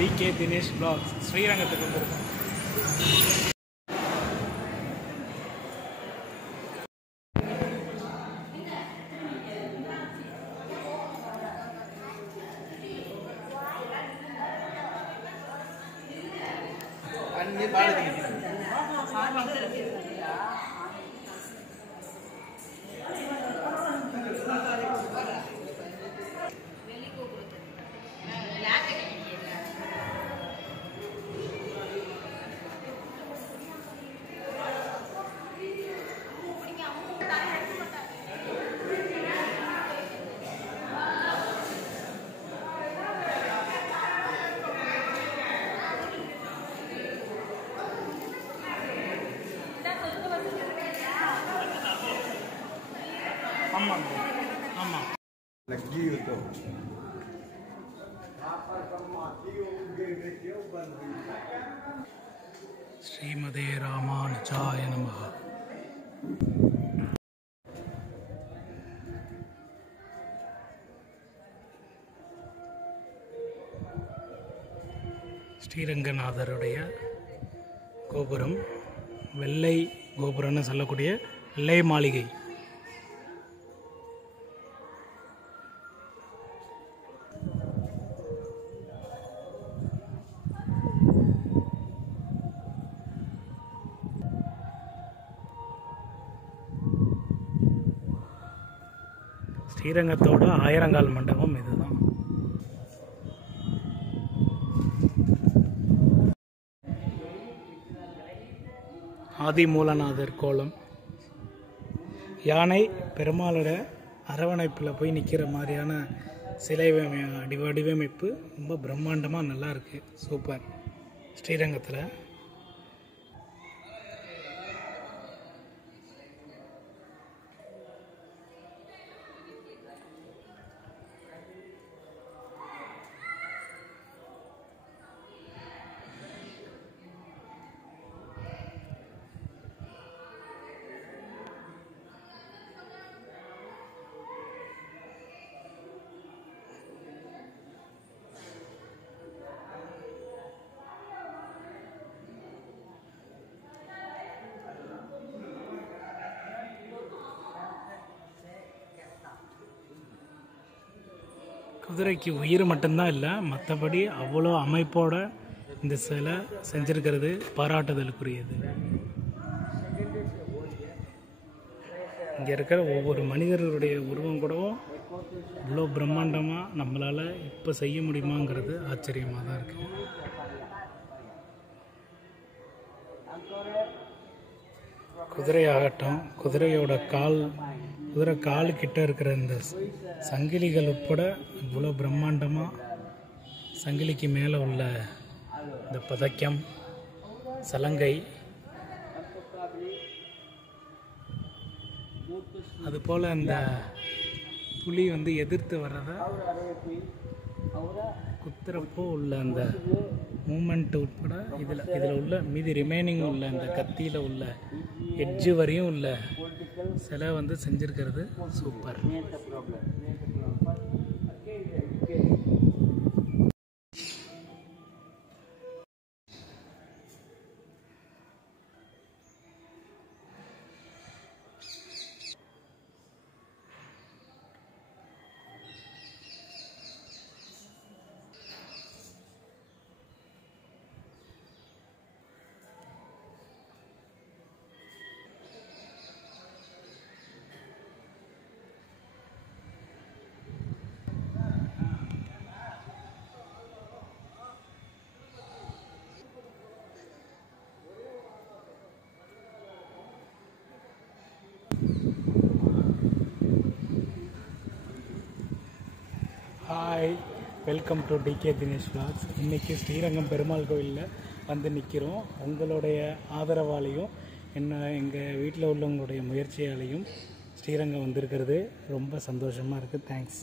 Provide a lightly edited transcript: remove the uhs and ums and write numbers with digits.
DK Dinesh vlogs ஸ்ரீரங்கத்துக்கு வந்திருக்கோம். लगी हो तो ஸ்ரீமதே ராமானுஜாய நமः. ஸ்ரீரங்கநாதருடைய கோபுரம், வெள்ளை கோபுரம்னு சொல்லக்கூடிய வெள்ளை மாளிகை. ஸ்ரீரங்கத்தோட ஆயிரங்கால் மண்டபம் இதுதான். ஆதிமூலநாதர் கோலம், யானை பெருமாளோட அரவணைப்பில் போய் நிற்கிற மாதிரியான சிலை வடிவமைப்பு ரொம்ப பிரம்மாண்டமாக நல்லா இருக்குது. சூப்பர். ஸ்ரீரங்கத்தில் குதிரைக்கு உயிர் மட்டும்தான் இல்லை, மற்றபடி அவ்வளோ அமைப்போட இந்த சிலை செஞ்சுருக்கிறது பாராட்டுதலுக்குரியது. இங்கே இருக்கிற ஒவ்வொரு மனிதர்களுடைய உருவம் கூடவும் இவ்வளோ பிரம்மாண்டமாக நம்மளால் இப்போ செய்ய முடியுமாங்கிறது ஆச்சரியமாக தான் இருக்குது. குதிரையாகட்டும், குதிரை கால் கிட்ட இருக்கிற இந்த சங்கிலிகள் உட்பட இவ்வளோ பிரம்மாண்டமாக, சங்கிலிக்கு மேலே உள்ள இந்த பதக்கம், சலங்கை, அதுபோல் அந்த புலி வந்து எதிர்த்து வர்றத குத்துறப்போ உள்ள அந்த மூமெண்ட் உட்பட இதில் உள்ள மீதி ரிமைனிங் உள்ள அந்த கத்தியில் உள்ள எட்ஜு வரையும் உள்ள சிலை வந்து செஞ்சுருக்கிறது super. Hi, welcome to DK Dinesh vlogs. இன்றைக்கி ஸ்ரீரங்கம் பெருமாள் கோயிலில் வந்து நிற்கிறோம். உங்களுடைய ஆதரவாலையும் எங்கள் வீட்டில் உள்ளவங்களுடைய முயற்சியாலையும் ஸ்ரீரங்கம் வந்திருக்கிறது ரொம்ப சந்தோஷமாக இருக்குது. தேங்க்ஸ்.